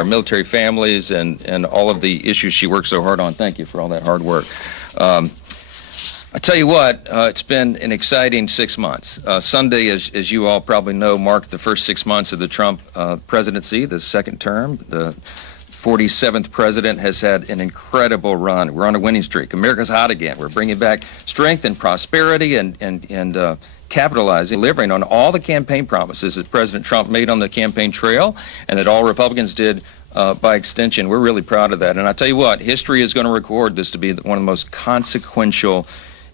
our military families and all of the issues she worked so hard on. Thank you for all that hard work. I tell you what, it's been an exciting 6 months. Sunday, as you all probably know, marked the first 6 months of the Trump presidency, the second term. The 47th president has had an incredible run. We're on a winning streak. America's hot again. We're bringing back strength and prosperity and capitalizing, delivering on all the campaign promises that President Trump made on the campaign trail and that all Republicans did by extension. We're really proud of that. And I tell you what, history is going to record this to be one of the most consequential,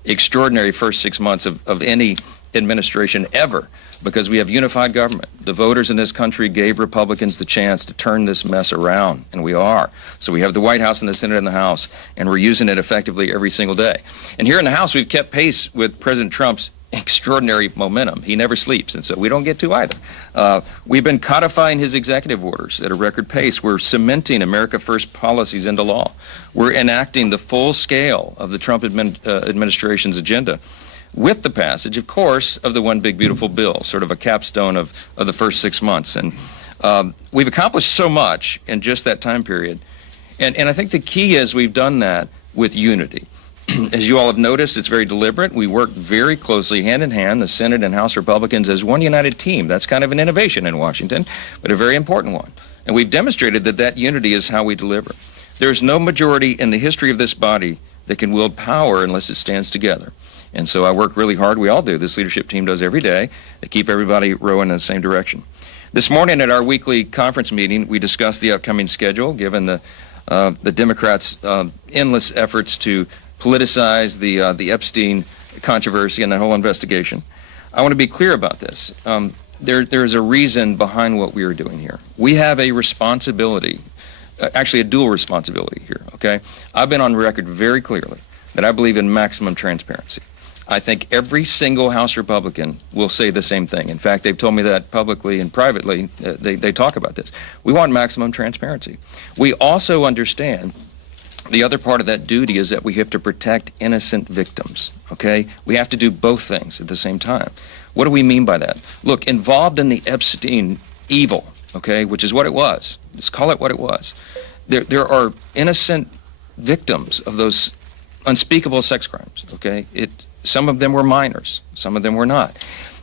extraordinary first 6 months of any administration ever, because we have unified government. The voters in this country gave Republicans the chance to turn this mess around, and we are. So we have the White House and the Senate and the House, and we're using it effectively every single day. And here in the House, we've kept pace with President Trump's extraordinary momentum. He never sleeps, and so we don't get to either. We've been codifying his executive orders at a record pace. We're cementing America First policies into law. We're enacting the full scale of the Trump administration's agenda, with the passage, of course, of the One Big Beautiful Bill, sort of a capstone of the first 6 months. And we've accomplished so much in just that time period. And I think the key is we've done that with unity. As you all have noticed, it's very deliberate. We work very closely, hand in hand, the Senate and House Republicans as one united team. That's kind of an innovation in Washington, but a very important one. And we've demonstrated that that unity is how we deliver. There's no majority in the history of this body that can wield power unless it stands together. And so I work really hard, we all do, this leadership team does every day, to keep everybody rowing in the same direction. This morning at our weekly conference meeting, we discussed the upcoming schedule, given the Democrats' endless efforts to politicize the Epstein controversy and that whole investigation. I want to be clear about this. There's a reason behind what we are doing here. We have a responsibility, actually a dual responsibility here, okay? I've been on record very clearly that I believe in maximum transparency. I think every single House Republican will say the same thing. In fact, they've told me that publicly and privately. They talk about this. We want maximum transparency. We also understand the other part of that duty is that we have to protect innocent victims, okay? We have to do both things at the same time. What do we mean by that? Look, involved in the Epstein evil, okay, which is what it was. Let's call it what it was. There are innocent victims of those unspeakable sex crimes, okay? Some of them were minors, some of them were not.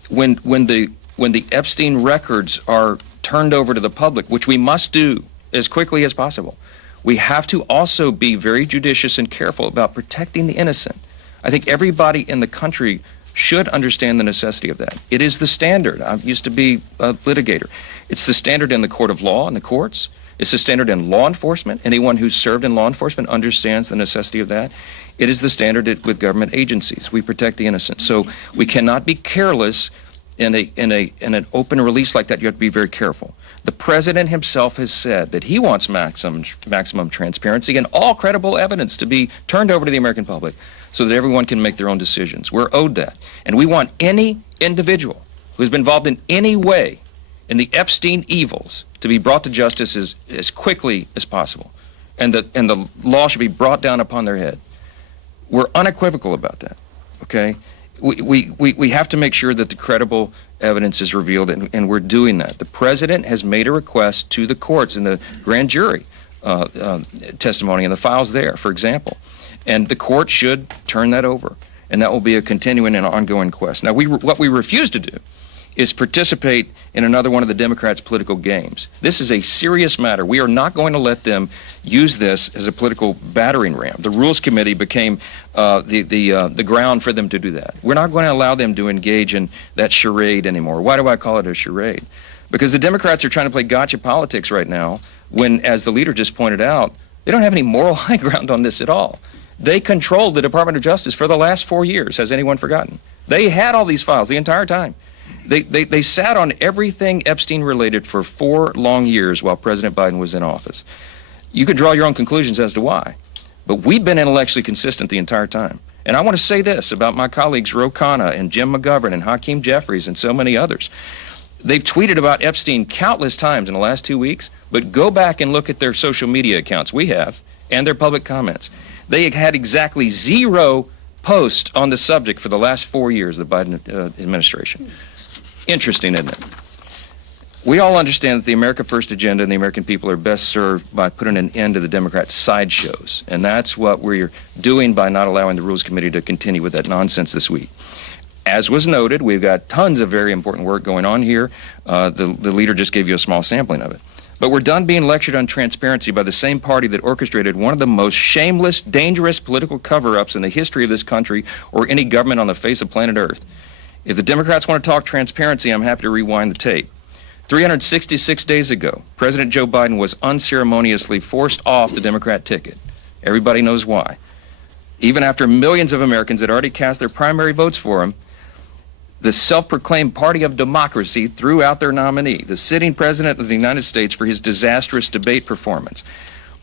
When the Epstein records are turned over to the public, which we must do as quickly as possible, we have to also be very judicious and careful about protecting the innocent. I think everybody in the country should understand the necessity of that. It is the standard. I used to be a litigator. It's the standard in the court of law and the courts. It's the standard in law enforcement. Anyone who's served in law enforcement understands the necessity of that. It is the standard with government agencies. We protect the innocent. So we cannot be careless in an open release like that. You have to be very careful. The president himself has said that he wants maximum transparency and all credible evidence to be turned over to the American public so that everyone can make their own decisions. We're owed that. And we want any individual who's been involved in any way in the Epstein evils to be brought to justice as quickly as possible. And the law should be brought down upon their head. We're unequivocal about that, okay? We have to make sure that the credible evidence is revealed, and we're doing that. The president has made a request to the courts in the grand jury testimony and the files there, for example. And the court should turn that over, and that will be a continuing and ongoing quest. Now, what we refuse to do is participate in another one of the Democrats' political games. This is a serious matter. We are not going to let them use this as a political battering ram. The Rules Committee became the ground for them to do that. We're not going to allow them to engage in that charade anymore. Why do I call it a charade? Because the Democrats are trying to play gotcha politics right now when, as the leader just pointed out, they don't have any moral high ground on this at all. They controlled the Department of Justice for the last 4 years. Has anyone forgotten? They had all these files the entire time. They sat on everything Epstein related for 4 long years while President Biden was in office. You could draw your own conclusions as to why, but we've been intellectually consistent the entire time. And I want to say this about my colleagues Ro Khanna and Jim McGovern and Hakeem Jeffries and so many others. They've tweeted about Epstein countless times in the last 2 weeks, but go back and look at their social media accounts, we have, and their public comments. They had exactly 0 posts on the subject for the last 4 years of the Biden administration. Interesting, isn't it? We all understand that the America First agenda and the American people are best served by putting an end to the Democrats' sideshows. And that's what we're doing by not allowing the Rules Committee to continue with that nonsense this week. As was noted, we've got tons of very important work going on here. The leader just gave you a small sampling of it. But we're done being lectured on transparency by the same party that orchestrated one of the most shameless, dangerous political cover-ups in the history of this country or any government on the face of planet Earth. If the Democrats want to talk transparency, I'm happy to rewind the tape. 366 days ago, President Joe Biden was unceremoniously forced off the Democrat ticket. Everybody knows why. Even after millions of Americans had already cast their primary votes for him, the self-proclaimed party of democracy threw out their nominee, the sitting president of the United States, for his disastrous debate performance.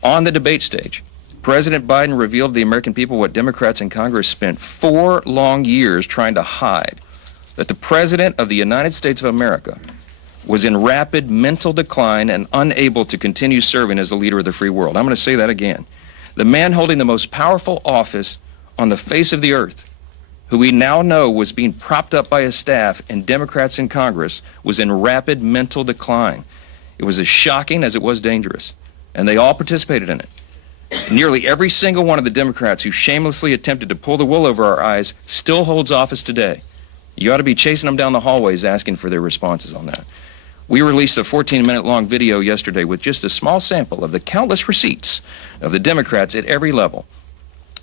On the debate stage, President Biden revealed to the American people what Democrats in Congress spent 4 long years trying to hide, that the President of the United States of America was in rapid mental decline and unable to continue serving as the leader of the free world. I'm going to say that again. The man holding the most powerful office on the face of the earth, who we now know was being propped up by his staff and Democrats in Congress, was in rapid mental decline. It was as shocking as it was dangerous, and they all participated in it. Nearly every single one of the Democrats who shamelessly attempted to pull the wool over our eyes still holds office today. You ought to be chasing them down the hallways asking for their responses on that. We released a 14-minute long video yesterday with just a small sample of the countless receipts of the Democrats at every level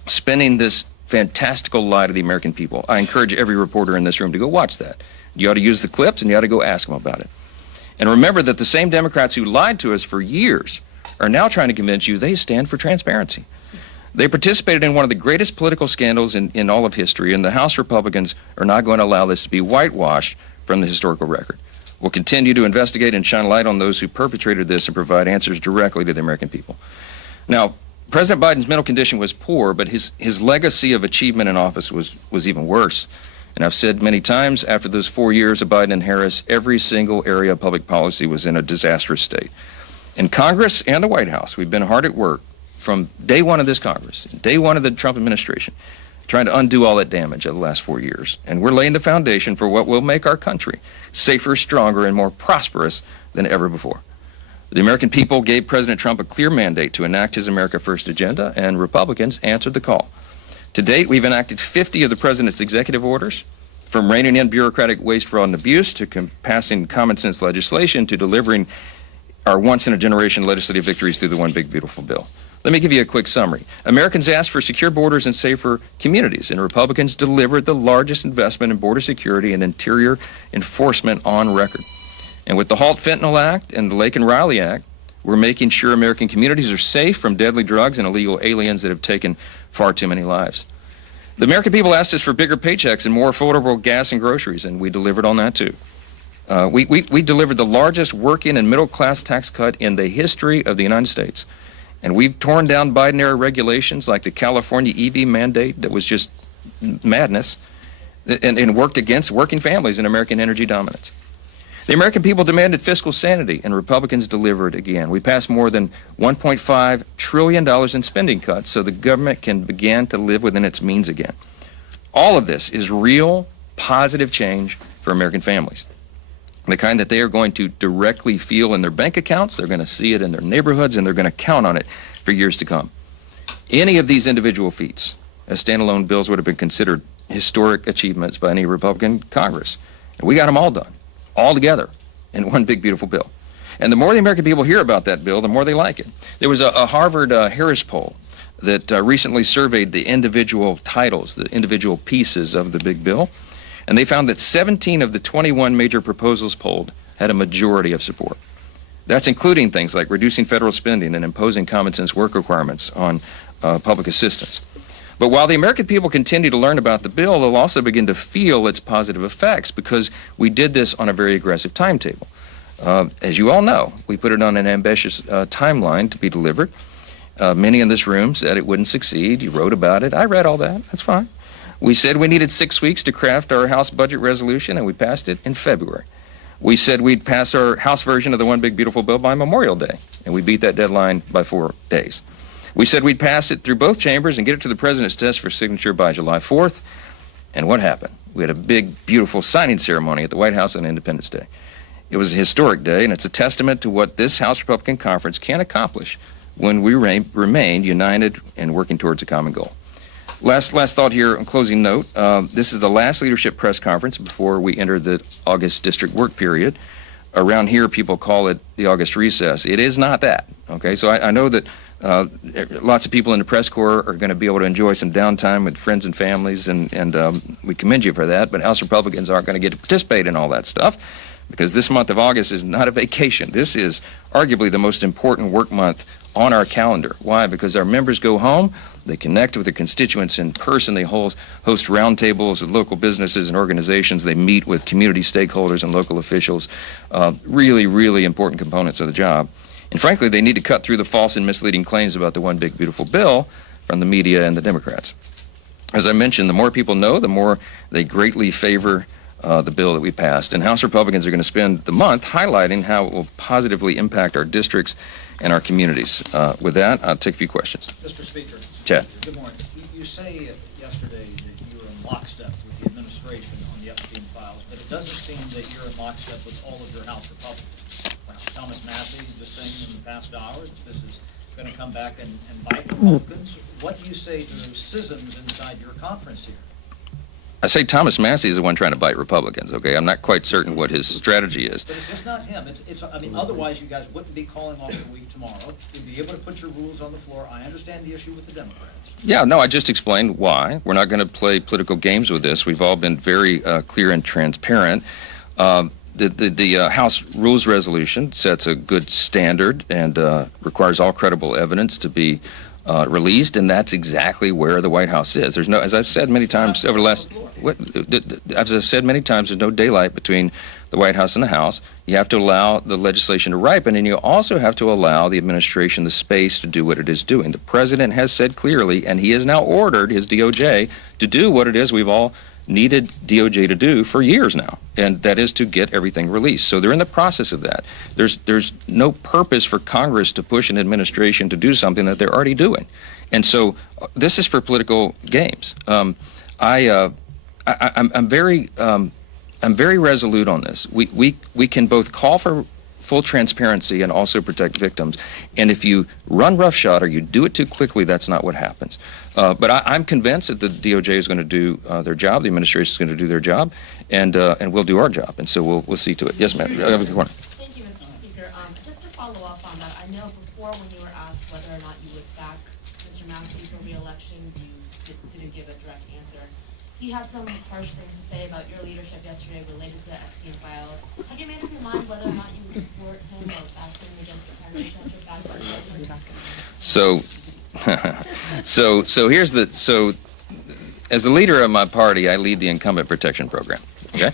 spinning this fantastical lie to the American people. I encourage every reporter in this room to go watch that. You ought to use the clips and you ought to go ask them about it. And remember that the same Democrats who lied to us for years are now trying to convince you they stand for transparency. They participated in one of the greatest political scandals in all of history, and the House Republicans are not going to allow this to be whitewashed from the historical record. We'll continue to investigate and shine light on those who perpetrated this and provide answers directly to the American people. Now, President Biden's mental condition was poor, but his legacy of achievement in office was even worse. And I've said many times, after those 4 years of Biden and Harris, every single area of public policy was in a disastrous state. In Congress and the White House, we've been hard at work from day one of this Congress, day one of the Trump administration, trying to undo all that damage of the last 4 years. And we're laying the foundation for what will make our country safer, stronger, and more prosperous than ever before. The American people gave President Trump a clear mandate to enact his America First agenda, and Republicans answered the call. To date, we've enacted 50 of the president's executive orders, from reining in bureaucratic waste, fraud, and abuse, to passing common sense legislation, to delivering our once-in-a-generation legislative victories through the One Big Beautiful Bill. Let me give you a quick summary. Americans asked for secure borders and safer communities, and Republicans delivered the largest investment in border security and interior enforcement on record. And with the Halt Fentanyl Act and the Lake and Riley Act, we're making sure American communities are safe from deadly drugs and illegal aliens that have taken far too many lives. The American people asked us for bigger paychecks and more affordable gas and groceries, and we delivered on that too. We delivered the largest working and middle-class tax cut in the history of the United States. And we've torn down Biden-era regulations like the California EV mandate that was just madness, and worked against working families and American energy dominance. The American people demanded fiscal sanity, and Republicans delivered again. We passed more than $1.5 trillion in spending cuts so the government can begin to live within its means again. All of this is real, positive change for American families. The kind that they are going to directly feel in their bank accounts, they're going to see it in their neighborhoods, and they're going to count on it for years to come. Any of these individual feats as standalone bills would have been considered historic achievements by any Republican Congress. And we got them all done, all together, in one big beautiful bill. And the more the American people hear about that bill, the more they like it. There was a Harvard Harris poll that recently surveyed the individual titles, the individual pieces of the big bill. And they found that 17 of the 21 major proposals polled had a majority of support. That's including things like reducing federal spending and imposing common sense work requirements on public assistance. But while the American people continue to learn about the bill, they'll also begin to feel its positive effects because we did this on a very aggressive timetable. As you all know, we put it on an ambitious timeline to be delivered. Many in this room said it wouldn't succeed. You wrote about it. I read all that. That's fine. We said we needed 6 weeks to craft our House budget resolution, and we passed it in February. We said we'd pass our House version of the One Big Beautiful Bill by Memorial Day, and we beat that deadline by 4 days. We said we'd pass it through both chambers and get it to the President's desk for signature by July 4th, and what happened? We had a big, beautiful signing ceremony at the White House on Independence Day. It was a historic day, and it's a testament to what this House Republican Conference can accomplish when we remain united and working towards a common goal. Last thought here, on closing note, this is the last leadership press conference before we enter the August district work period. Around here, people call it the August recess. It is not that, okay? So I know that lots of people in the press corps are going to be able to enjoy some downtime with friends and families, and we commend you for that, but House Republicans aren't going to get to participate in all that stuff, because this month of August is not a vacation. This is arguably the most important work month on our calendar. Why? Because our members go home, they connect with their constituents in person, they host roundtables with local businesses and organizations, they meet with community stakeholders and local officials, really, really important components of the job. And frankly, they need to cut through the false and misleading claims about the one big beautiful bill from the media and the Democrats. As I mentioned, the more people know, the more they greatly favor the bill that we passed. And House Republicans are going to spend the month highlighting how it will positively impact our districts and our communities. With that, I'll take a few questions. Mr. Speaker. Chad. Good morning. You say yesterday that you were in lockstep with the administration on the Epstein files, but it doesn't seem that you're in lockstep with all of your House Republicans. Thomas Massey just saying in the past hours this is going to come back and bite Republicans. What do you say to those schisms inside your conference here? I say Thomas Massey is the one trying to bite Republicans, okay? I'm not quite certain what his strategy is. But it's just not him. I mean, otherwise you guys wouldn't be calling off the week tomorrow. You'd be able to put your rules on the floor. I understand the issue with the Democrats. Yeah, no, I just explained why. We're not going to play political games with this. We've all been very clear and transparent. The House Rules Resolution sets a good standard and requires all credible evidence to be released, and that's exactly where the White House is. There's no, as I've said many times over the last, as I've said many times, there's no daylight between the White House and the House. You have to allow the legislation to ripen, and you also have to allow the administration the space to do what it is doing. The president has said clearly, and he has now ordered his DOJ to do what it is we've all needed DOJ to do for years now, and that is to get everything released. So they're in the process of that. There's no purpose for Congress to push an administration to do something that they're already doing, and so this is for political games. I'm very resolute on this. We can both call for full transparency and also protect victims. And if you run roughshod or you do it too quickly, that's not what happens. But I'm convinced that the DOJ is going to do their job, the administration is going to do their job, and we'll do our job. And so we'll see to it. Yes, ma'am. Thank you, Mr. Speaker. Just to follow up on that, I know before when you were asked whether or not you would back Mr. Massey for re-election, you didn't give a direct answer. He had some harsh things to say about your leadership yesterday related to the Epstein files. Have you made up your mind whether or not you would support him or back him against the primary judge or back him? So as the leader of my party, I lead the incumbent protection program. Okay,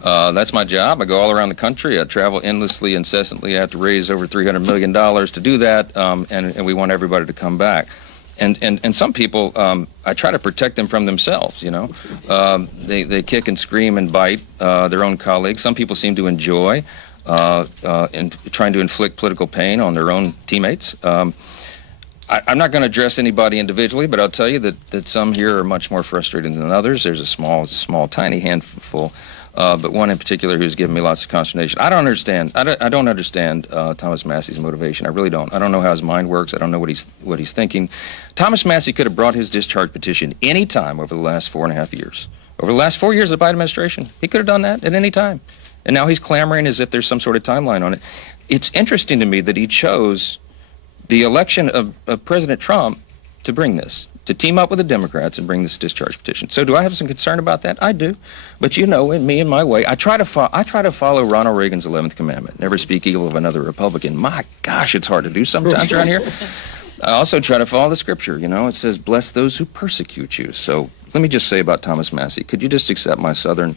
that's my job. I go all around the country. I travel endlessly, incessantly. I have to raise over $300 million to do that, and we want everybody to come back. And some people, I try to protect them from themselves, you know. They kick and scream and bite their own colleagues. Some people seem to enjoy trying to inflict political pain on their own teammates. I'm not going to address anybody individually, but I'll tell you that some here are much more frustrated than others. There's a small, tiny handful, but one in particular who's given me lots of consternation. I don't understand Thomas Massey's motivation. I really don't. I don't know how his mind works. I don't know what he's thinking. Thomas Massey could have brought his discharge petition any time over the last 4.5 years. Over the last 4 years of the Biden administration, he could have done that at any time. And now he's clamoring as if there's some sort of timeline on it. It's interesting to me that he chose the election of President Trump to bring this, to team up with the Democrats and bring this discharge petition. So do I have some concern about that? I do. But you know, in me and my way, I try to follow Ronald Reagan's 11th commandment, never speak evil of another Republican. My gosh, it's hard to do sometimes around here. I also try to follow the scripture, you know. It says, bless those who persecute you. So let me just say about Thomas Massey, could you just accept my Southern,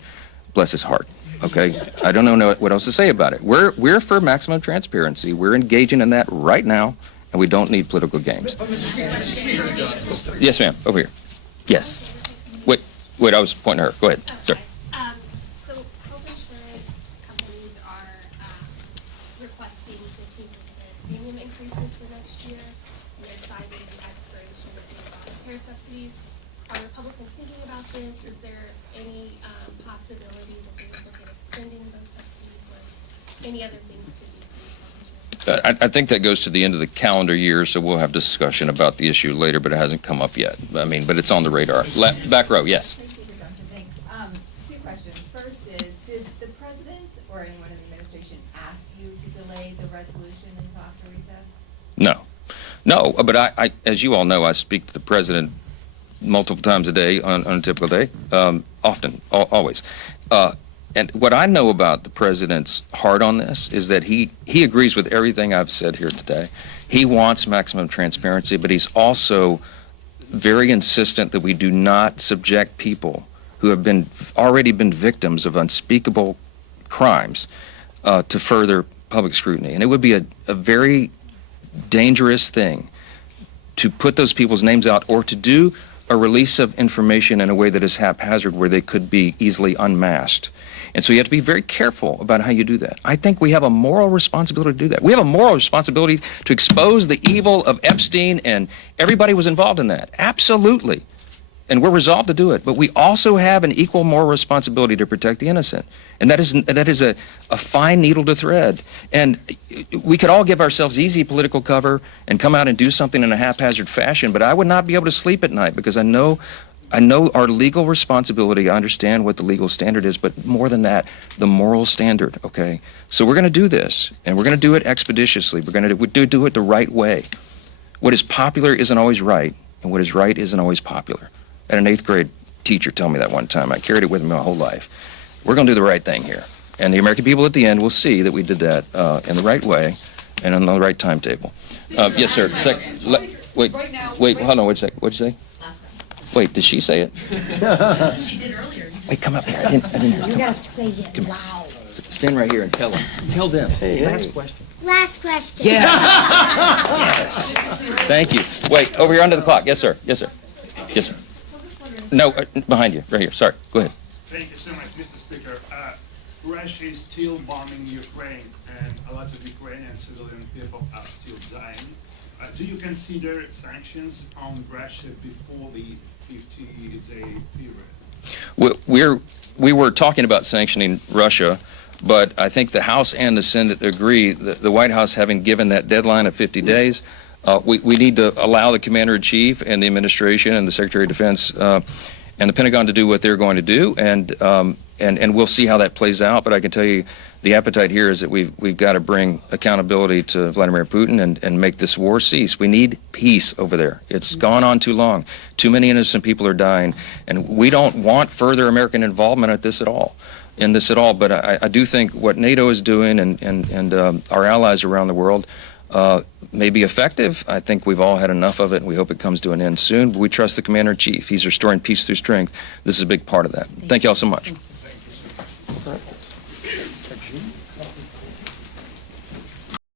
bless his heart? Okay, I don't know what else to say about it. We're for maximum transparency. We're engaging in that right now, and we don't need political games. Yes, ma'am. Over here. Yes. Wait. I was pointing to her. Go ahead. Okay. So health insurance companies are requesting 15% premium increases for next year, and they're citing the expiration of the care subsidies. Are Republicans thinking about this? Is there any possibility that they would look at extending those subsidies or any other things to do? I think that goes to the end of the calendar year, so we'll have discussion about the issue later, but it hasn't come up yet. I mean, but it's on the radar. Back row, yes. Thanks. Two questions. First is, did the president or anyone in the administration ask you to delay the resolution until after recess? No, but I, as you all know, I speak to the president multiple times a day on a typical day, often, always. And what I know about the president's heart on this is that he agrees with everything I've said here today. He wants maximum transparency, but he's also very insistent that we do not subject people who have already been victims of unspeakable crimes to further public scrutiny. And it would be a very dangerous thing to put those people's names out or to do a release of information in a way that is haphazard where they could be easily unmasked. And so you have to be very careful about how you do that. I think we have a moral responsibility to do that. We have a moral responsibility to expose the evil of Epstein, and everybody was involved in that. Absolutely. And we're resolved to do it. But we also have an equal moral responsibility to protect the innocent. And that is a fine needle to thread. And we could all give ourselves easy political cover and come out and do something in a haphazard fashion, but I would not be able to sleep at night because I know our legal responsibility. I understand what the legal standard is, but more than that, the moral standard, okay? So we're going to do this, and we're going to do it expeditiously. We're going to do it the right way. What is popular isn't always right, and what is right isn't always popular. I had an 8th grade teacher tell me that one time. I carried it with me my whole life. We're going to do the right thing here. And the American people at the end will see that we did that in the right way and on the right timetable. Yes, sir. Wait, hold on, wait a second. What'd you say? Wait, did she say it? She did earlier. Wait, come up here. I didn't hear. You gotta say it loud. Stand right here and tell them. Tell them. Last question. Last question. Yes. Thank you. Wait, over here under the clock. Yes, sir. Yes, sir. Yes, sir. No, behind you, right here. Sorry. Go ahead. Thank you so much, Mr. Speaker. Russia is still bombing Ukraine, and a lot of Ukrainian civilian people are still dying. Do you consider sanctions on Russia before the 50-day period? We were talking about sanctioning Russia, but I think the House and the Senate agree that the White House, having given that deadline of 50 days, we need to allow the Commander-in-Chief and the administration and the Secretary of Defense and the Pentagon to do what they're going to do, and we'll see how that plays out. But I can tell you, the appetite here is that we've got to bring accountability to Vladimir Putin and make this war cease. We need peace over there. It's gone on too long. Too many innocent people are dying, and we don't want further American involvement in this at all. But I do think what NATO is doing and our allies around the world may be effective. I think we've all had enough of it, and we hope it comes to an end soon. But we trust the Commander-in-Chief. He's restoring peace through strength. This is a big part of that. Thank you all so much.